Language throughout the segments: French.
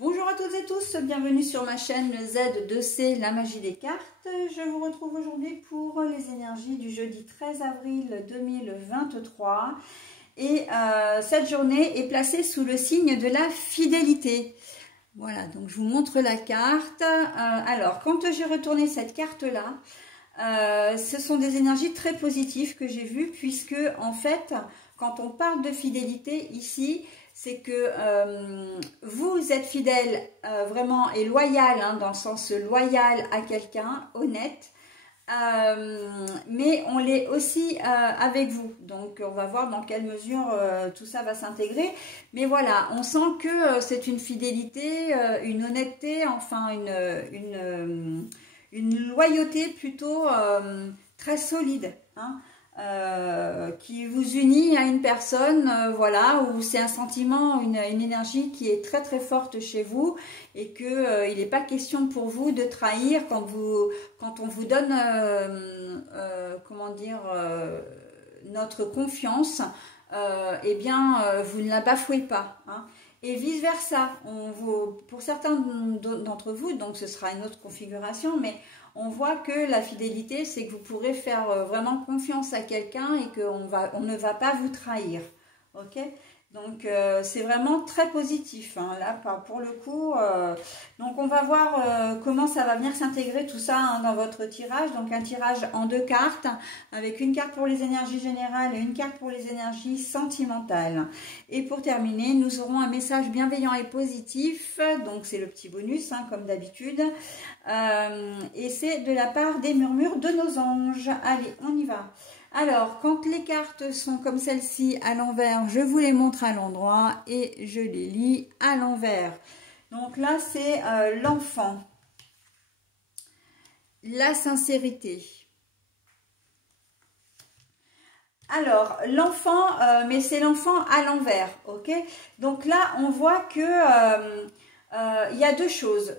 Bonjour à toutes et tous, bienvenue sur ma chaîne Z2C, la magie des cartes. Je vous retrouve aujourd'hui pour les énergies du jeudi 13 avril 2023. Et cette journée est placée sous le signe de la fidélité. Voilà, donc je vous montre la carte. Alors, quand j'ai retourné cette carte-là, ce sont des énergies très positives que j'ai vues, puisque en fait, quand on parle de fidélité ici, c'est que vous êtes fidèle vraiment et loyal, hein, dans le sens loyal à quelqu'un, honnête, mais on l'est aussi avec vous. Donc on va voir dans quelle mesure tout ça va s'intégrer. Mais voilà, on sent que c'est une fidélité, une honnêteté, enfin une loyauté plutôt très solide, hein. Qui vous unit à une personne, voilà, où c'est un sentiment, une énergie qui est très très forte chez vous, et que il n'est pas question pour vous de trahir quand on vous donne, comment dire, notre confiance, eh bien vous ne la bafouez pas, hein. Et vice versa, pour certains d'entre vous, donc ce sera une autre configuration, mais on voit que la fidélité, c'est que vous pourrez faire vraiment confiance à quelqu'un et qu'on ne va pas vous trahir. Ok? Donc, c'est vraiment très positif, hein, là, pour le coup. Donc, on va voir comment ça va venir s'intégrer tout ça, hein, dans votre tirage. Donc, un tirage en 2 cartes, avec une carte pour les énergies générales et une carte pour les énergies sentimentales. Et pour terminer, nous aurons un message bienveillant et positif. Donc, c'est le petit bonus, hein, comme d'habitude. Et c'est de la part des murmures de nos anges. Allez, on y va. Alors, quand les cartes sont comme celle-ci à l'envers, je vous les montre à l'endroit et je les lis à l'envers. Donc là, c'est l'enfant, la sincérité. Alors, l'enfant, mais c'est l'enfant à l'envers, ok? Donc là, on voit que il y a deux choses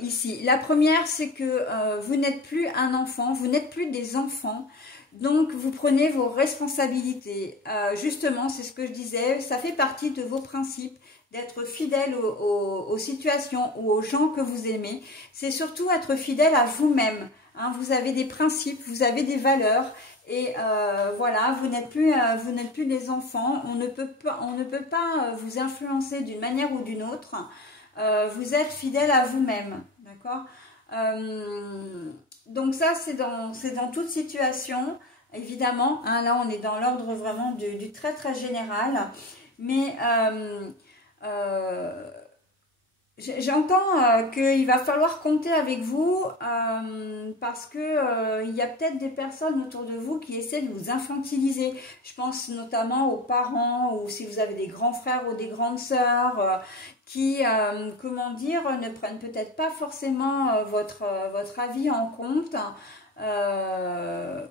ici. La première, c'est que vous n'êtes plus un enfant, vous n'êtes plus des enfants. Donc, vous prenez vos responsabilités. Justement, c'est ce que je disais, ça fait partie de vos principes, d'être fidèle aux situations ou aux gens que vous aimez. C'est surtout être fidèle à vous-même, hein. Vous avez des principes, vous avez des valeurs. Et voilà, vous n'êtes plus des enfants. On ne peut pas vous influencer d'une manière ou d'une autre. Vous êtes fidèle à vous-même, d'accord? Donc ça, c'est dans toute situation, évidemment, hein. Là, on est dans l'ordre vraiment du très très général. Mais j'entends qu'il va falloir compter avec vous, parce que il y a peut-être des personnes autour de vous qui essaient de vous infantiliser. Je pense notamment aux parents, ou si vous avez des grands frères ou des grandes sœurs qui, comment dire, ne prennent peut-être pas forcément votre avis en compte,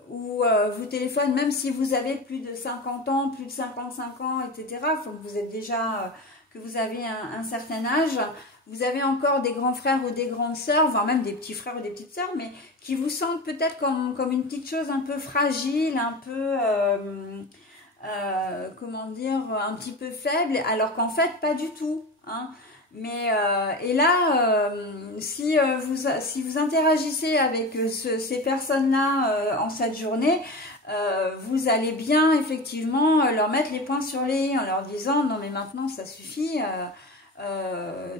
ou vous téléphonent même si vous avez plus de 50 ans, plus de 55 ans, etc. Il faut que vous êtes déjà, que vous avez un certain âge. Vous avez encore des grands frères ou des grandes sœurs, voire même des petits frères ou des petites sœurs, mais qui vous sentent peut-être comme une petite chose un peu fragile, un peu, comment dire, un petit peu faible, alors qu'en fait, pas du tout, hein. Mais, et là, si vous interagissez avec ces personnes-là en cette journée, vous allez bien effectivement leur mettre les points sur les i en leur disant non mais maintenant ça suffit.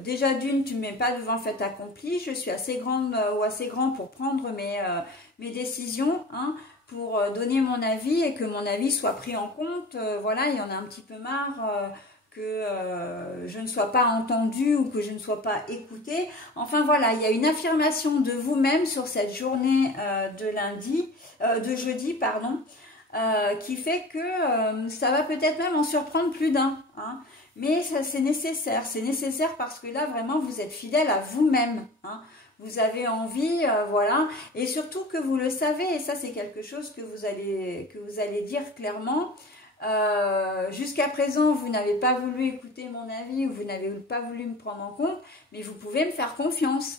Déjà d'une, tu ne mets pas devant le fait accompli, je suis assez grande ou assez grand pour prendre mes décisions, hein, pour donner mon avis et que mon avis soit pris en compte. Voilà, il y en a un petit peu marre que je ne sois pas entendue ou que je ne sois pas écoutée. Enfin voilà, il y a une affirmation de vous-même sur cette journée de jeudi, pardon, qui fait que ça va peut-être même en surprendre plus d'un, hein. Mais ça, c'est nécessaire parce que là, vraiment, vous êtes fidèle à vous-même, hein. Vous avez envie, voilà, et surtout que vous le savez, et ça, c'est quelque chose que vous allez dire clairement. Jusqu'à présent, vous n'avez pas voulu écouter mon avis, ou vous n'avez pas voulu me prendre en compte, mais vous pouvez me faire confiance.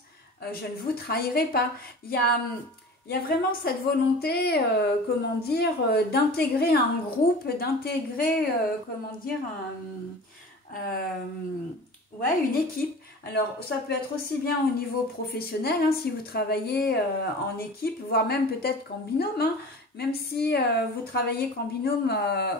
Je ne vous trahirai pas. Il y a vraiment cette volonté, comment dire, d'intégrer un groupe, d'intégrer, comment dire, ouais, une équipe. Alors, ça peut être aussi bien au niveau professionnel, hein, si vous travaillez en équipe, voire même peut-être qu'en binôme, hein, même si vous travaillez qu'en binôme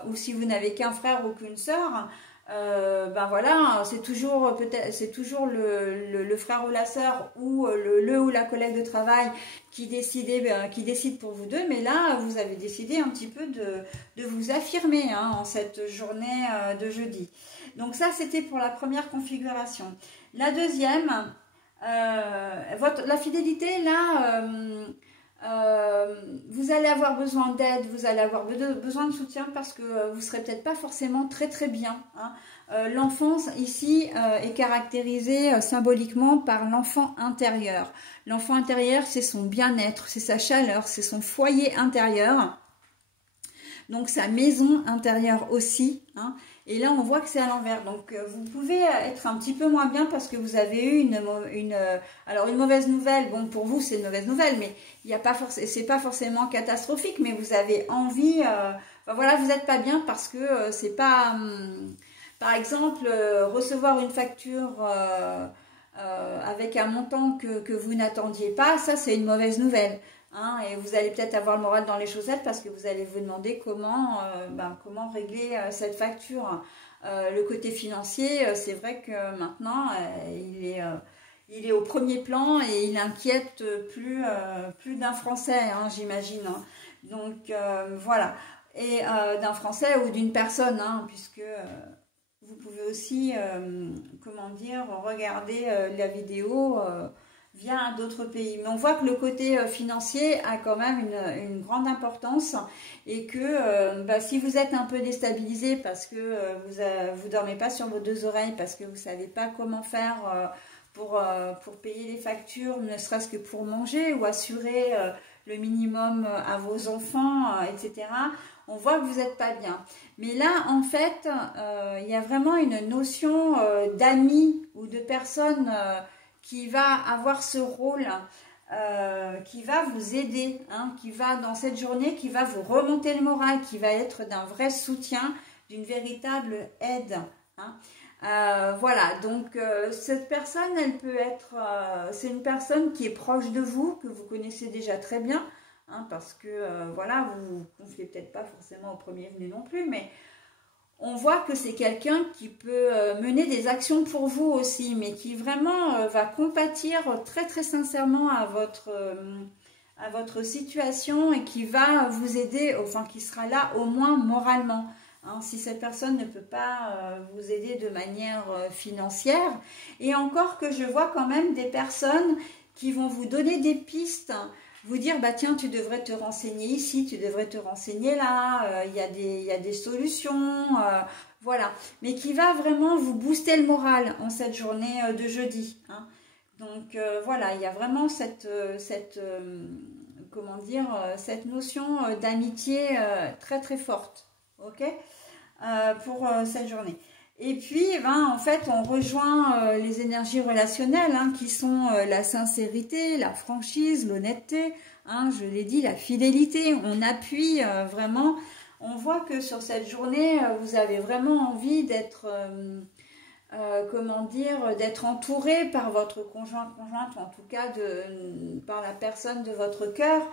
ou si vous n'avez qu'un frère ou qu'une sœur, ben voilà, c'est toujours peut-être, c'est toujours le frère ou la sœur ou le ou la collègue de travail qui décide pour vous deux, mais là, vous avez décidé un petit peu de vous affirmer hein, en cette journée de jeudi. Donc ça, c'était pour la première configuration. La deuxième, la fidélité, là, vous allez avoir besoin d'aide, vous allez avoir besoin de soutien parce que vous ne serez peut-être pas forcément très très bien. Hein. L'enfance ici est caractérisée symboliquement par l'enfant intérieur. L'enfant intérieur, c'est son bien-être, c'est sa chaleur, c'est son foyer intérieur. Donc sa maison intérieure aussi. Hein. Et là, on voit que c'est à l'envers. Donc, vous pouvez être un petit peu moins bien parce que vous avez eu une mauvaise nouvelle. Bon, pour vous, c'est une mauvaise nouvelle, mais il y a pas c'est pas forcément catastrophique, mais vous avez envie. Enfin, voilà, vous n'êtes pas bien parce que c'est pas. Par exemple, recevoir une facture avec un montant que vous n'attendiez pas, ça, c'est une mauvaise nouvelle. Hein, et vous allez peut-être avoir le moral dans les chaussettes parce que vous allez vous demander comment régler cette facture. Le côté financier, c'est vrai que maintenant, il est au premier plan et il inquiète plus d'un Français, hein, j'imagine. Hein. Donc, voilà. Et d'un Français ou d'une personne, hein, puisque vous pouvez aussi, regarder la vidéo via d'autres pays. Mais on voit que le côté financier a quand même une grande importance et que si vous êtes un peu déstabilisé parce que vous dormez pas sur vos deux oreilles, parce que vous savez pas comment faire pour payer les factures, ne serait-ce que pour manger ou assurer le minimum à vos enfants, etc., on voit que vous n'êtes pas bien. Mais là, en fait, il y a vraiment une notion d'amis ou de personnes qui va avoir ce rôle, qui va vous aider, hein, qui va dans cette journée, qui va vous remonter le moral, qui va être d'un vrai soutien, d'une véritable aide. Hein. Voilà, donc cette personne, elle peut être, c'est une personne qui est proche de vous, que vous connaissez déjà très bien, hein, parce que voilà, vous ne confiez peut-être pas forcément au premier venu non plus, mais on voit que c'est quelqu'un qui peut mener des actions pour vous aussi, mais qui vraiment va compatir très très sincèrement à votre situation et qui va vous aider, enfin qui sera là au moins moralement. Hein, si cette personne ne peut pas vous aider de manière financière. Et encore que je vois quand même des personnes qui vont vous donner des pistes, vous dire, bah tiens, tu devrais te renseigner ici, tu devrais te renseigner là, il y a des solutions, voilà. Mais qui va vraiment vous booster le moral en cette journée de jeudi. Hein. Donc voilà, il y a vraiment cette notion d'amitié très très forte, ok, pour cette journée. Et puis, en fait, on rejoint les énergies relationnelles hein, qui sont la sincérité, la franchise, l'honnêteté, hein, je l'ai dit, la fidélité. On appuie vraiment, on voit que sur cette journée, vous avez vraiment envie d'être, d'être entouré par votre conjointe, ou en tout cas par la personne de votre cœur,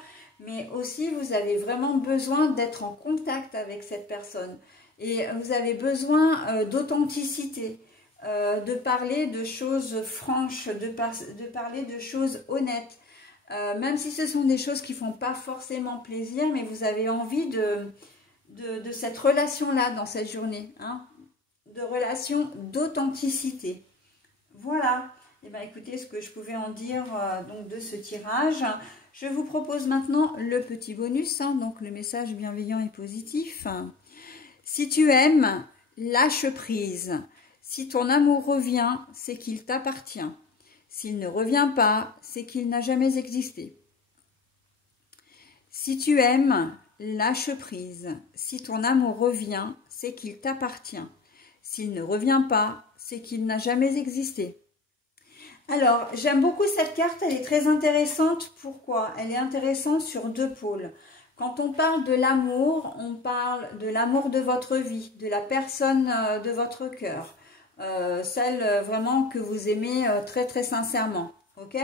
mais aussi vous avez vraiment besoin d'être en contact avec cette personne. Et vous avez besoin d'authenticité, de parler de choses franches, de parler de choses honnêtes. Même si ce sont des choses qui ne font pas forcément plaisir, mais vous avez envie de cette relation-là dans cette journée, hein, de relation d'authenticité. Voilà. Et bien, écoutez, ce que je pouvais en dire donc de ce tirage. Je vous propose maintenant le petit bonus, hein, donc le message bienveillant et positif. Si tu aimes, lâche prise. Si ton amour revient, c'est qu'il t'appartient. S'il ne revient pas, c'est qu'il n'a jamais existé. Si tu aimes, lâche prise. Si ton amour revient, c'est qu'il t'appartient. S'il ne revient pas, c'est qu'il n'a jamais existé. Alors, j'aime beaucoup cette carte, elle est très intéressante. Pourquoi? Elle est intéressante sur deux pôles. Quand on parle de l'amour, on parle de l'amour de votre vie, de la personne de votre cœur. celle vraiment que vous aimez très très sincèrement, ok?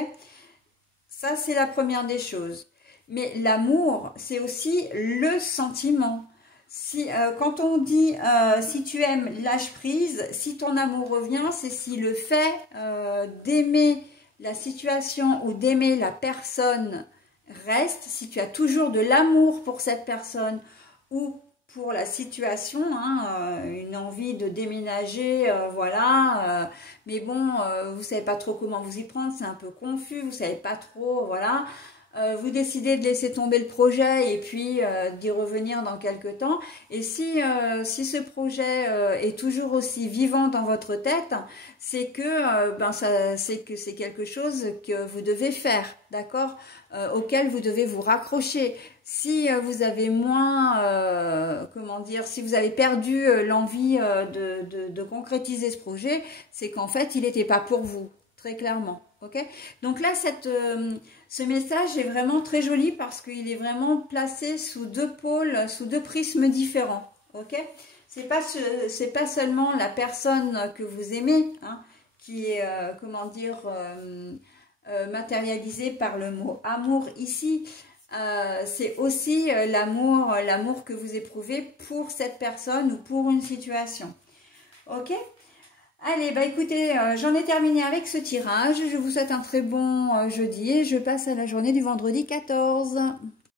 Ça, c'est la première des choses. Mais l'amour, c'est aussi le sentiment. Si, quand on dit si tu aimes, lâche prise, si ton amour revient, c'est si le fait d'aimer la situation ou d'aimer la personne reste, si tu as toujours de l'amour pour cette personne ou pour la situation, hein, une envie de déménager, voilà, mais bon, vous savez pas trop comment vous y prendre, c'est un peu confus, vous savez pas trop, voilà. Vous décidez de laisser tomber le projet et puis d'y revenir dans quelques temps. Et si ce projet est toujours aussi vivant dans votre tête, c'est que c'est quelque chose que vous devez faire, d'accord, auquel vous devez vous raccrocher. Si vous avez moins, comment dire, si vous avez perdu l'envie de concrétiser ce projet, c'est qu'en fait, il n'était pas pour vous, très clairement. Ok? Donc là, ce message est vraiment très joli parce qu'il est vraiment placé sous deux pôles, sous deux prismes différents. Ok? C'est pas seulement la personne que vous aimez, hein, qui est, comment dire, matérialisée par le mot amour ici. C'est aussi l'amour que vous éprouvez pour cette personne ou pour une situation. Ok? Allez, bah écoutez, j'en ai terminé avec ce tirage. Je vous souhaite un très bon jeudi et je passe à la journée du vendredi 14.